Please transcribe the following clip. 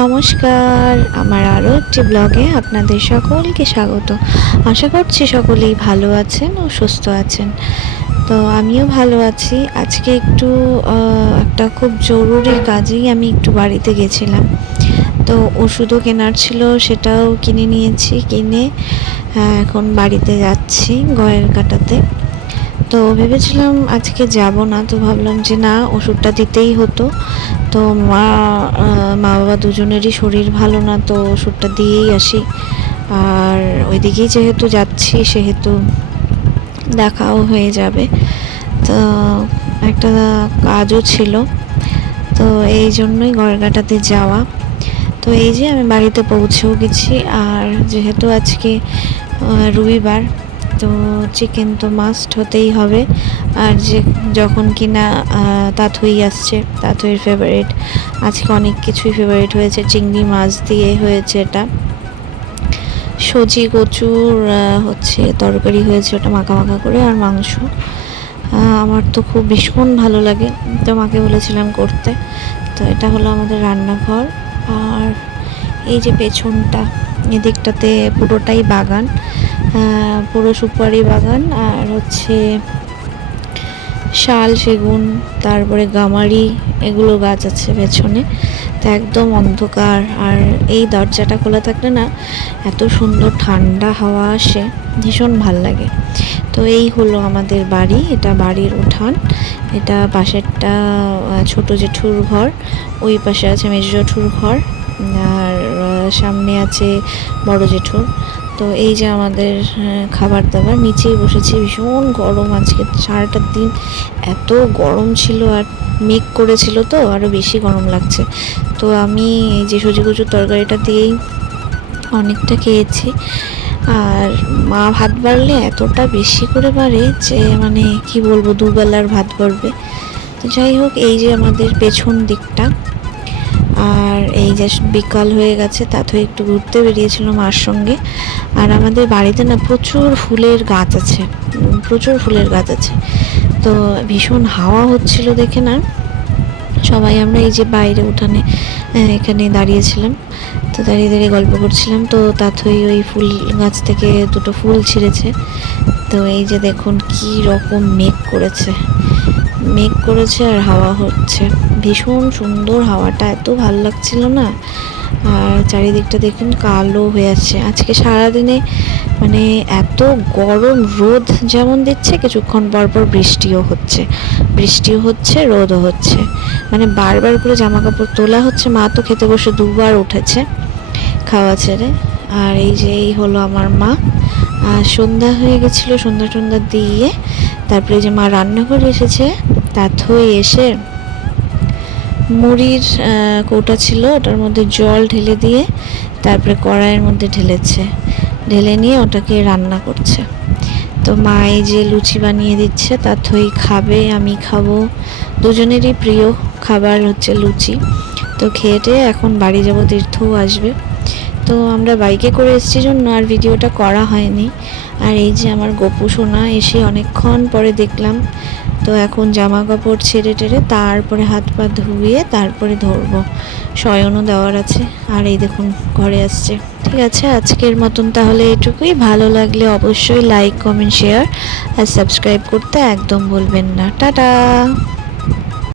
নমস্কার। আমার আরও একটি ব্লগে আপনাদের সকলকে স্বাগত। আশা করছি সকলেই ভালো আছেন ও সুস্থ আছেন। তো আমিও ভালো আছি। আজকে একটু একটা খুব জরুরি কাজেই আমি একটু বাড়িতে গেছিলাম। তো ওষুধও কেনার ছিল, সেটাও কিনে নিয়েছি, কিনে এখন বাড়িতে যাচ্ছি গয়ের কাটাতে। তো ভেবেছিলাম আজকে যাব না, তো ভাবলাম যে না, ওষুধটা দিতেই হতো। তো মা বাবা দুজনেরই শরীর ভালো না, তো ওষুধটা দিয়েই আসি। আর ওইদিকেই যেহেতু যাচ্ছি, সেহেতু দেখাও হয়ে যাবে। তো একটা কাজও ছিল, তো এই জন্যই গড়গাটাতে যাওয়া। তো এই যে আমি বাড়িতে পৌঁছেও গেছি, আর যেহেতু আজকে রবিবার তো চিকেন তো মাস্ট হতেই হবে। আর যে যখন কিনা তাথই আসছে তাথইয়ের ফেভারিট আজকে অনেক কিছুই ফেভারিট হয়েছে। চিংড়ি মাছ দিয়ে হয়েছে এটা। সজি কচুর হচ্ছে তরকারি হয়েছে ওটা মাখা মাখা করে আর মাংস। আমার তো খুব ভীষণ ভালো লাগে। তো মাকে বলেছিলাম করতে। তো এটা হলো আমাদের রান্নাঘর। আর এই যে পেছনটা, এদিকটাতে পুরোটাই বাগান। পুরো সুপারি বাগান আর হচ্ছে শাল, সেগুন, তারপরে গামারি, এগুলো গাছ আছে পেছনে। তো একদম অন্ধকার আর এই দরজাটা খোলা থাকলে না এত সুন্দর ঠান্ডা হাওয়া আসে, ভীষণ ভালো লাগে। তো এই হলো আমাদের বাড়ি, এটা বাড়ির উঠান। এটা পাশেরটা ছোট জেঠুর ঘর, ওই পাশে আছে মেজ জেঠুর ঘর। আর সামনে আছে বড় জেঠুর। তো এই যে আমাদের খাবার দাবার নিচেই বসেছি। ভীষণ গরম আজকে। সারাটা দিন এত গরম ছিল আর মেঘ করেছিল তো আরও বেশি গরম লাগছে। তো আমি এই যে সুজি কচুর তরকারিটা দিয়েই অনেকটা খেয়েছি। আর মা ভাত বাড়লে এতটা বেশি করে বাড়ে যে মানে কি বলব, দুবেলার ভাত বাড়বে। তো যাই হোক, এই যে আমাদের পেছন দিকটা। আর এই যে বিকাল হয়ে গেছে তাতে একটু ঘুরতে বেরিয়েছিল মার সঙ্গে। আর আমাদের বাড়িতে না প্রচুর ফুলের গাছ আছে প্রচুর ফুলের গাছ আছে। তো ভীষণ হাওয়া হচ্ছিল দেখে না। সবাই আমরা এই যে বাইরে উঠানে আহ, এখানে দাঁড়িয়েছিলাম। তো দাঁড়িয়ে দাঁড়িয়ে গল্প করছিলাম। তো তাথই ওই ফুল গাছ থেকে দুটো ফুল ছিঁড়েছে। তো এই যে দেখুন কি রকম মেঘ করেছে। মেঘ করেছে আর হাওয়া হচ্ছে। ভীষণ সুন্দর হাওয়াটা, এত ভালো লাগছিল না? আর চারিদিকটা দেখুন কালো হয়ে আছে। আজকে সারাদিনে মানে এত গরম রোদ যেমন দিচ্ছে, কিছুক্ষণ পর পর বৃষ্টিও হচ্ছে। বৃষ্টিও হচ্ছে, রোদও হচ্ছে। মানে বারবার করে জামা কাপড় তোলা হচ্ছে। মা তো খেতে বসে দুবার উঠেছে খাওয়া ছেড়ে। আর এই যে, এই হলো আমার মা। আর সন্ধ্যা হয়ে গেছিল সন্ধ্যা টন্ধ্যা দিয়ে। তারপরে যে মা রান্নাঘরে এসেছে তাথই এসে মুড়ির কৌটা ছিল, ওটার মধ্যে জল ঢেলে দিয়ে তারপরে কড়াইয়ের মধ্যে ঢেলেছে। ঢেলে নিয়ে ওটাকে রান্না করছে। তো মা এই যে লুচি বানিয়ে দিচ্ছে তাথই খাবে, আমি খাব। দুজনেরই প্রিয় খাবার হচ্ছে লুচি। তো খেয়ে এখন বাড়ি যাব, তীর্থও আসবে। তো আমরা বাইকে করে এসেছি জন্য আর ভিডিওটা করা হয়নি। আর এই যে আমার গোপু সোনা এসে অনেকক্ষণ পরে দেখলাম তো এখন জামা কাপড় ছেড়ে টেড়ে তারপরে হাত পা ধুয়ে তারপরে ধরবো। শয়নও দেওয়ার আছে। আর এই দেখুন, ঘরে আসছে। ঠিক আছে, আজকের মতন তাহলে এটুকুই। ভালো লাগলে অবশ্যই লাইক কমেন্ট শেয়ার আর সাবস্ক্রাইব করতে একদম ভুলবেন না। টাটা!